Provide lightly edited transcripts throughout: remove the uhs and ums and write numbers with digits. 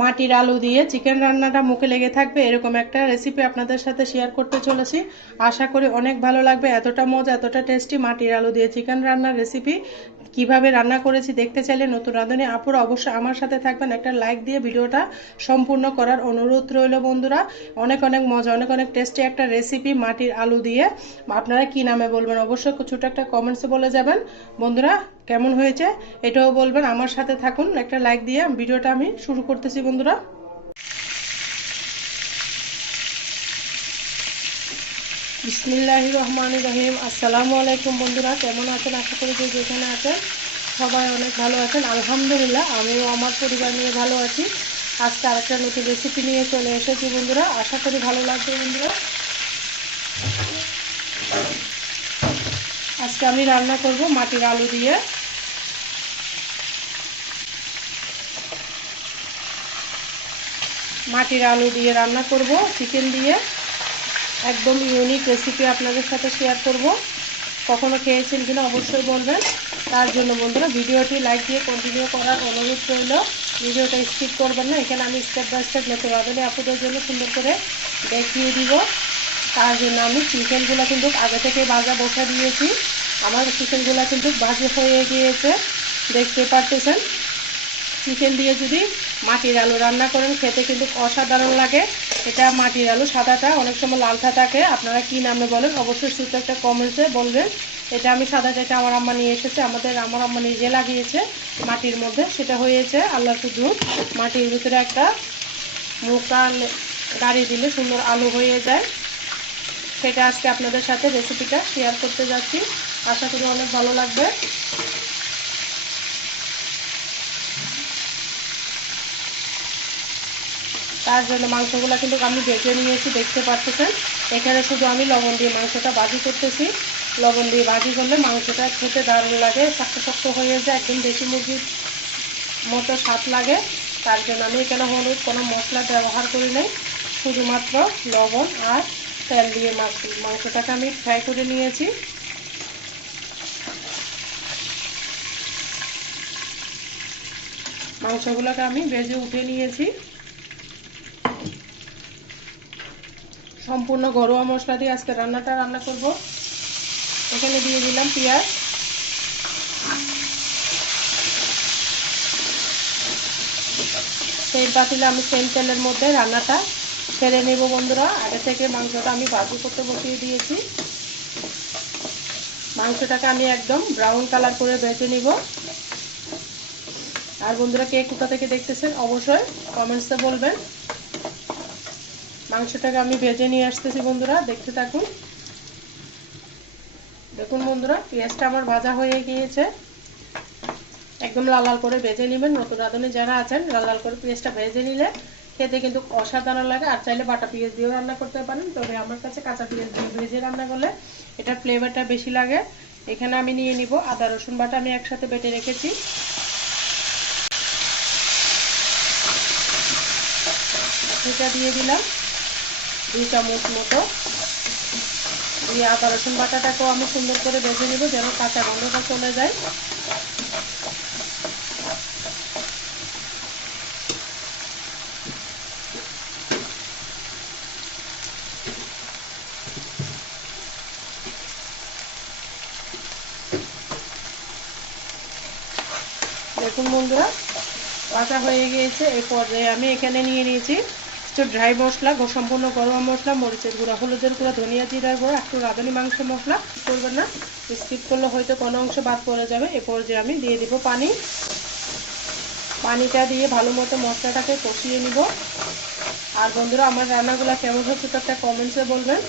মাটির আলু দিয়ে চিকেন রান্নাটা মুখে লেগে থাকবে এরকম একটা রেসিপি আপনাদের সাথে শেয়ার করতে চলেছি। আশা করি অনেক ভালো লাগবে। এতটা মজা, এতটা টেস্টি মাটির আলু দিয়ে চিকেন রান্নার রেসিপি কিভাবে রান্না করেছি দেখতে চাইলে নতুন রাঁধুনি আপুরা অবশ্যই আমার সাথে থাকবেন। একটা লাইক দিয়ে ভিডিওটা সম্পূর্ণ করার অনুরোধ রইল বন্ধুরা। অনেক অনেক মজা, অনেক অনেক টেস্টি একটা রেসিপি মাটির আলু দিয়ে। আপনারা কি নামে বলবেন অবশ্যই ছোট একটা কমেন্টসে বলে যাবেন বন্ধুরা। কেমন হয়েছে এটাও বলবেন। আমার সাথে থাকুন, একটা লাইক দিয়ে ভিডিওটা আমি শুরু করতেছি বন্ধুরা। বিসমিল্লাহির রহমানির রহিম। আসসালামু আলাইকুম বন্ধুরা, কেমন আছেন? আশা করি যে যেখানে আছেন সবাই অনেক ভালো আছেন। আলহামদুলিল্লাহ আমিও আমার পরিবার নিয়ে ভালো আছি। আজকে আরেকটা নতুন রেসিপি নিয়ে চলে এসেছি বন্ধুরা, আশা করি ভালো লাগবে বন্ধুরা। আজকে আমি রান্না করব মাটির আলু দিয়ে। মাটির আলু দিয়ে রান্না করব চিকেন দিয়ে। একদম ইউনিক রেসিপি আপনাদের সাথে শেয়ার করব। কখনো খেয়েছেন কিনা অবশ্যই বলবেন। তার জন্য বন্ধুরা ভিডিওটি লাইক দিয়ে কন্টিনিউ করার অনুরোধ রইল। ভিডিওটা স্কিপ করবেন না। এখানে আমি স্টেপ বাই স্টেপ নতুন রাঁধুনি আপুদের জন্য সুন্দর করে দেখিয়ে দিব। তার জন্য আমি চিকেনগুলো কিন্তু আগে থেকে ভাজা বসা দিয়েছি। আমার চিকেনগুলো কিন্তু ভাজা হয়ে গিয়েছে, দেখতে পারতেছেন। চিকেন দিয়ে যদি মাটির আলু রান্না করেন খেতে কিন্তু অসাধারণ লাগে। এটা মাটির আলু সাদাটা, অনেক সময় লালটা থাকে। আপনারা কি নামে বলেন অবশ্যই ছোট একটা কমেন্টসে বলবেন। এটা আমি সাদাটা, এটা আমার আম্মা নিয়ে এসেছে, আমার আম্মা নিজে লাগিয়েছে মাটির মধ্যে। সেটা হয়েছে আল্লাহর কুদরত। মাটির ভিতরে একটা মুখটা গাড়ি দিলে সুন্দর আলু হয়ে যায়। সেটা আজকে আপনাদের সাথে রেসিপিটা শেয়ার করতে যাচ্ছি। আশা করি অনেক ভালো লাগবে। তার জন্য মাংসগুলো কিন্তু আমি ভেজে নিয়েছি, দেখতে পাচ্ছেন। এখানে শুধু আমি লবণ দিয়ে মাংসটা ভাজি করতেছি। লবণ দিয়ে ভাজি করলে মাংসটা খেতে দারুণ লাগে, শক্ত শক্ত হয়ে যায়, একদম দেশি মুরগির মতো স্বাদ লাগে। তার জন্য আমি এখানে হলুদ কোনো মশলা ব্যবহার করি নাই, শুধুমাত্র লবণ আর তেল দিয়ে মাংসটাকে আমি ফ্রাই করে নিয়েছি। মাংসগুলোকে আমি ভেজে উঠে নিয়েছি। সম্পূর্ণ ঘরোয়া মশলা দিয়ে আজকে রান্নাটা রান্না করব। এখানে দিয়ে দিলাম পেঁয়াজ। সেই পাতিলে আমি সেম তেলের মধ্যে রান্নাটা ছেড়ে নেব বন্ধুরা। আগে থেকে মাংসটা আমি ভাজি করতে বসিয়ে দিয়েছি। মাংসটাকে আমি একদম ব্রাউন কালার করে ভেজে নিব। আর বন্ধুরা কে কোথা থেকে দেখতেছেন অবশ্যই কমেন্টসে বলবেন। মাংসটাকে আমি ভেজে নিয়ে আসতেছি বন্ধুরা, দেখতে থাকুন। দেখুন বন্ধুরা পেঁয়াজটা আমার ভাজা হয়ে গিয়েছে। একদম লাল লাল করে ভেজে নেবেন। নতুন রাঁধুনি যারা আছেন লাল লাল করে পেঁয়াজটা ভেজে নিলে খেতে কিন্তু অসাধারণ লাগে। আর চাইলে বাটা পেঁয়াজ দিয়েও রান্না করতে পারেন, তবে আমার কাছে কাঁচা পেঁয়াজ দিয়ে ভেজে রান্না করলে এটার ফ্লেভারটা বেশি লাগে। এখানে আমি নিয়ে নিব আদা রসুন বাটা, আমি একসাথে বেটে রেখেছি। সেটা দিয়ে দিলাম 2 চামচ মতো। দিয়ে আদা রসুন বাটাটাকেও আমি সুন্দর করে ভেজে নিব যেন কাঁচা গন্ধটা চলে যায়। দেখুন বন্ধুরা ভাজা হয়ে গিয়েছে। এই পর্যায়ে আমি এখানে নিয়ে নিয়েছি একটু ড্রাই মশলা, সম্পূর্ণ গরম মশলা, মরিচের গুঁড়া, হলুদের গুঁড়া, ধনিয়া জিরার গুঁড়া, একটু রাঁধুনি মাংস মশলা। করবেন না, স্কিপ করলে হয়তো কোনো অংশ বাদ পড়ে যাবে। এ পর্যায়ে আমি দিয়ে দিব পানি। পানিটা দিয়ে ভালো মতো মশলাটাকে কষিয়ে নিব। আর বন্ধুরা আমার রান্নাগুলো কেমন হচ্ছে তো একটা কমেন্টসে বলবেন।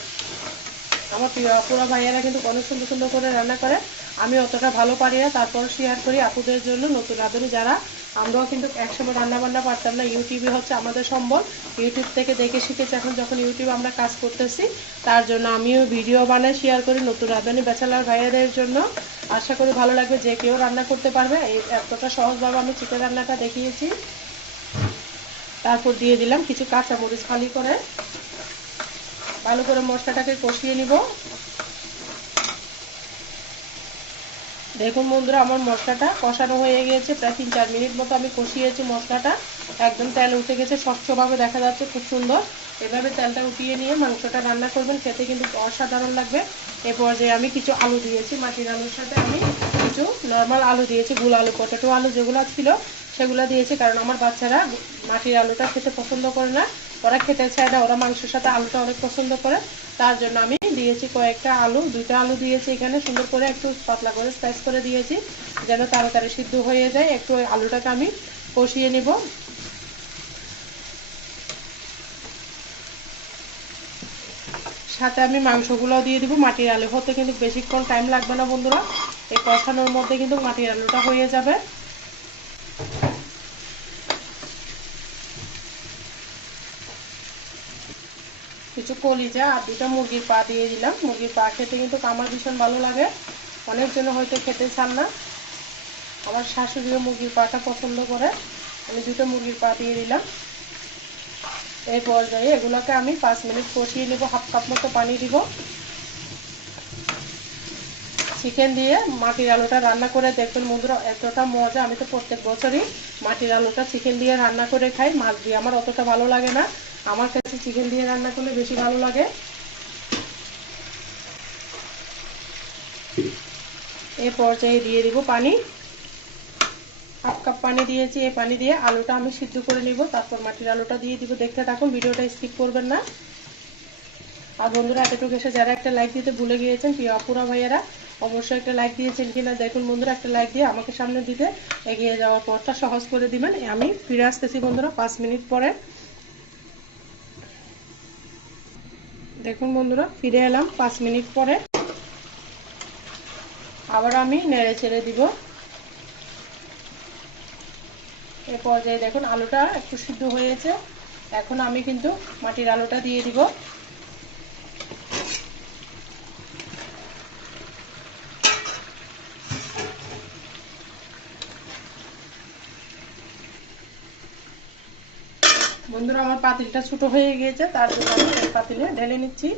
আমার প্রিয় আপুরা ভাইয়ারা কিন্তু অনেক সুন্দর সুন্দর করে রান্না করে। আমি অতটা ভালো পারি না, তারপর শেয়ার করি আপুদের জন্য। নতুন রাঁধুনি যারা, আমরাও কিন্তু একসময় রান্না বান্না পারতাম না। ইউটিউবে হচ্ছে আমাদের সম্বল। ইউটিউব থেকে দেখে শিখেছি। এখন যখন ইউটিউব আমরা কাজ করতেছি, তার জন্য আমিও ভিডিও বানাই, শেয়ার করি নতুন রাঁধুনি ব্যাচেলার ভাইয়াদের জন্য। আশা করি ভালো লাগবে, যে কেউ রান্না করতে পারবে। এই এতটা সহজভাবে আমি চিকেন রান্নাটা দেখিয়েছি। তারপর দিয়ে দিলাম কিছু কাঁচামরিচ ফালি করে। ভালো করে মশলাটাকে কষিয়ে নিব। দেখুন বন্ধুরা আমার মশলাটা কষানো হয়ে গিয়েছে। প্রায় 3-4 মিনিট মতো আমি কষিয়েছি মশলাটা। একদম তেল উঠে গেছে, স্বচ্ছভাবে দেখা যাচ্ছে, খুব সুন্দর। এভাবে তেলটা উঠিয়ে নিয়ে মাংসটা রান্না করবেন, খেতে কিন্তু অসাধারণ লাগবে। এরপর যে আমি কিছু আলু দিয়েছি, মাটির আলুর সাথে আমি কিছু নর্মাল আলু দিয়েছি, গুল আলু, পটেটো আলু যেগুলো ছিল সেগুলো দিয়েছি, কারণ আমার বাচ্চারা মাটির আলুটা খেতে পছন্দ করে না, ওরা খেতে চায় না, ওরা মাংসের সাথে আলুটা অনেক পছন্দ করে। তার জন্য আমি দিয়েছি কয়েকটা আলু, 2টা আলু দিয়েছি এখানে, সুন্দর করে একটু পাতলা করে স্লাইস করে দিয়েছি যেন তাড়াতাড়ি সিদ্ধ হয়ে যায়। একটু আলুটাকে আমি কষিয়ে নিব। সাথে আমি মাংসগুলো দিয়ে দিব। মাটির আলু হতে কিন্তু বেশিক্ষণ টাইম লাগবে না বন্ধুরা, এই কষানোর মধ্যে কিন্তু মাটির আলুটা হয়ে যাবে। কিছু কলিজা আর 2টা মুরগির পা দিয়ে দিলাম। মুরগির পা খেতে কিন্তু আমার ভীষণ ভালো লাগে, অনেকজন হয়তো খেতে চান না, আমার শাশুড়িও মুরগির পাটা পছন্দ করে। আমি 2টা মুরগির পা দিয়ে দিলাম। এই পর্যায়ে এগুলোকে আমি 5 মিনিট কষিয়ে নেব, হাফ কাপ মতো পানি দিব। চিকেন দিয়ে মাটির আলুটা রান্না করে দেখবেন বন্ধুরা, এতটা মজা। আমি তো প্রত্যেক বছরই মাটির আলুটা চিকেন দিয়ে রান্না করে খাই, মাছ দিয়ে আমার অতটা ভালো লাগে না, আমার কাছে চিকেন দিয়ে রান্না করলে বেশি ভালো লাগে। এই পর্যায়ে দিয়ে দিব পানি, হাফ কাপ পানি দিয়েছি। এই পানি দিয়ে আলুটা আমি সিদ্ধ করে নিব, তারপর মাটির আলুটা দিয়ে দিব। দেখতে থাকুন, ভিডিওটা স্কিপ করবেন না। আর বন্ধুরা, এতটুকু এসে যারা একটা লাইক দিতে ভুলে গিয়েছেন, প্রিয় আপুরা ভাইয়ারা, অবশ্যই একটা লাইক দিয়েছেন কিনা দেখুন বন্ধুরা, একটা লাইক দিয়ে আমাকে সামনে দিতে এগিয়ে যাওয়ার পথটা সহজ করে দিবেন। আমি ফিরে আসতেছি বন্ধুরা 5 মিনিট পরে। দেখুন বন্ধুরা, ফিরে এলাম 5 মিনিট পরে। আবার আমি নেড়ে ছেড়ে দিব। এই পর্যায়ে দেখুন আলুটা একটু সিদ্ধ হয়েছে। এখন আমি কিন্তু মাটির আলুটা দিয়ে দিব। বন্ধুরা, আমার পাতিলটা ছোট হয়ে গিয়েছে, তার জন্য আমি এই পাতিলে ঢেলে নিচ্ছি।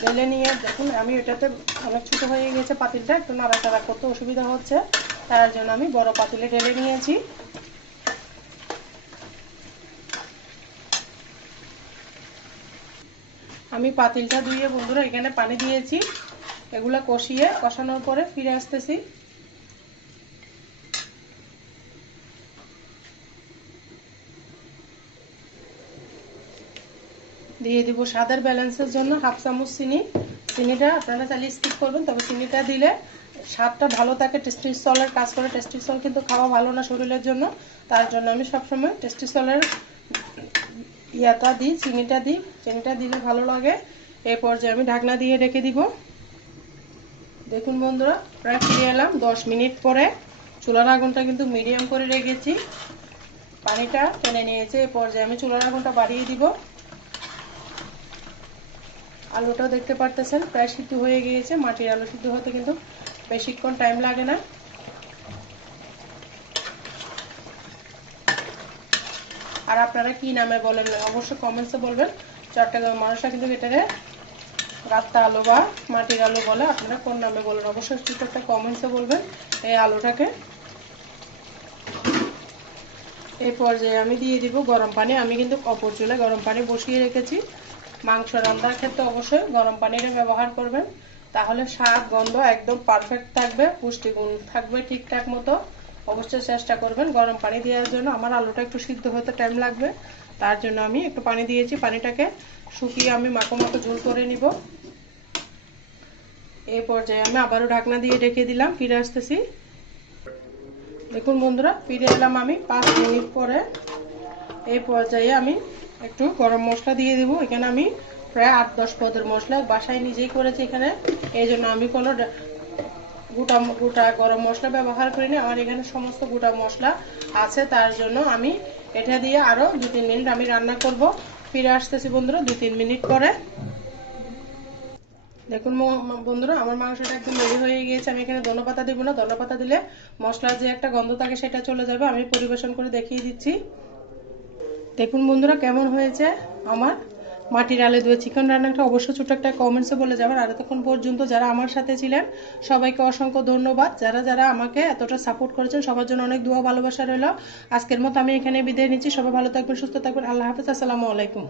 ঢেলে নিয়ে দেখুন আমি এটাতে অনেক ছোট হয়ে গেছে পাতিলটা, একটু নাড়াচাড়া করতে অসুবিধা হচ্ছে, তার জন্য আমি বড় পাতিলে ঢেলে নিয়েছি। আমি পাতিলটা ধুয়ে বন্ধুরা এখানে পানি দিয়েছি, এগুলা কষানোর পরে ফিরে আসতেছি। দিয়ে দিব স্বাদের ব্যালেন্সের জন্য হাফ চামচ চিনি। চিনিটা আপনারা চাইলে স্কিপ করবেন, তবে চিনিটা দিলে স্বাদটা ভালো থাকে। টেস্টি সলের কাজ করে, টেস্টি সল কিন্তু খাওয়া ভালো না শরীরের জন্য, তার জন্য আমি সবসময় টেস্টি সলের ইয়াটা দিই, চিনিটা দিই, চিনিটা দিলে ভালো লাগে। এই পর্যায়ে আমি ঢাকনা দিয়ে রেখে দিব। দেখুন বন্ধুরা, প্রায় ফিরে এলাম 10 মিনিট পরে। চুলার আগুনটা কিন্তু মিডিয়াম করে রেখেছি, পানিটা টেনে নিয়েছে। এই পর্যায়ে আমি চুলার আগুনটা বাড়িয়ে দিব। আলুটাও দেখতে পারতেছেন প্রায় সিদ্ধ হয়ে গিয়েছে। মাটির আলু সিদ্ধ হতে কিন্তু বেশিক্ষণ টাইম লাগে না। আর আপনারা কি নামে বলেন অবশ্যই কমেন্টসে বলবেন। চট্টগ্রামের মানুষরা কিন্তু এটাকে রাত্তা আলু বা মাটির আলু বলে, আপনারা কোন নামে বলেন অবশ্যই একটা কমেন্টসে বলবেন এই আলুটাকে। এই পর্যায়ে আমি দিয়ে দিব গরম পানি। আমি কিন্তু অপর চুলায় গরম পানি বসিয়ে রেখেছি। মাংস রান্নার ক্ষেত্রে অবশ্যই গরম পানিটা ব্যবহার করবেন, তাহলে স্বাদ গন্ধ একদম পারফেক্ট থাকবে, পুষ্টিগুণ থাকবে ঠিকঠাক মতো। অবশ্যই চেষ্টা করবেন গরম পানি দেওয়ার জন্য। আমার আলুটা একটু সিদ্ধ হতে টাইম লাগবে, তার জন্য আমি একটু পানি দিয়েছি। পানিটাকে শুকিয়ে আমি মাখো মাখো ঝোল করে নিব। এই পর্যায়ে আমি আবারও ঢাকনা দিয়ে রেখে দিলাম, ফিরে আসতেছি। দেখুন বন্ধুরা, ফিরে এলাম আমি 5 মিনিট পরে। এই পর্যায়ে আমি একটু গরম মশলা দিয়ে দেবো। এখানে আমি প্রায় 8-10 পদের মশলা বাসায় নিজেই করেছি এখানে, এই জন্য আমি কোনো গোটা গরম মশলা ব্যবহার করিনি। আমার এখানে সমস্ত গোটা মশলা আছে, তার জন্য আমি এটা দিয়ে আরও 2-3 মিনিট আমি রান্না করব। ফিরে আসতেছি বন্ধুরা 2-3 মিনিট পরে। দেখুন বন্ধুরা, আমার মাংসটা একদম রেডি হয়ে গিয়েছে। আমি এখানে ধনেপাতা দিব না, ধনেপাতা দিলে মশলার যে একটা গন্ধ থাকে সেটা চলে যাবে। আমি পরিবেশন করে দেখিয়ে দিচ্ছি। দেখুন বন্ধুরা কেমন হয়েছে আমার মাটির আলু দিয়ে চিকেন রান্নাটা অবশ্যই ছোট একটা কমেন্টসে বলে যাবেন। আর এতক্ষণ পর্যন্ত যারা আমার সাথে ছিলেন সবাইকে অসংখ্য ধন্যবাদ। যারা যারা আমাকে এতটা সাপোর্ট করেছেন সবার জন্য অনেক দোয়া ভালোবাসা রইল। আজকের মতো আমি এখানে বিদায় নিচ্ছি। সবাই ভালো থাকবেন, সুস্থ থাকবেন। আল্লাহ হাফেজ। আসসালামু আলাইকুম।